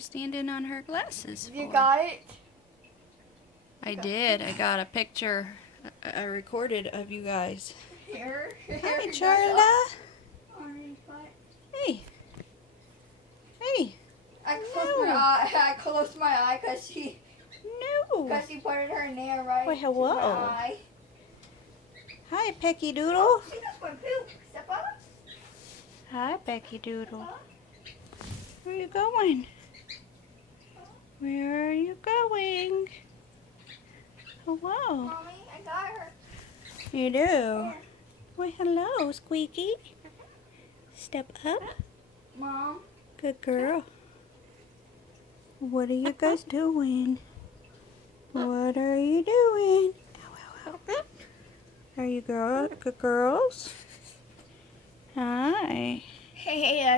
you standing on her glasses for? You got it? I did. I got a picture I recorded of you guys. Here. Hi, Charla. Hey. Hey. I closed my eye because she put her nail right Why, hello. to my eye. Hi, Pecky Doodle. She just went poop. Step up. Hi, Pecky Doodle. Where are you going? Where are you going? Hello. Mommy, I got her. You do? Why, hello, Squeaky. Step up. Mom. Good girl. What are you guys doing? What are you doing? Ow, ow, ow. Are you good girls? Hi. Hey,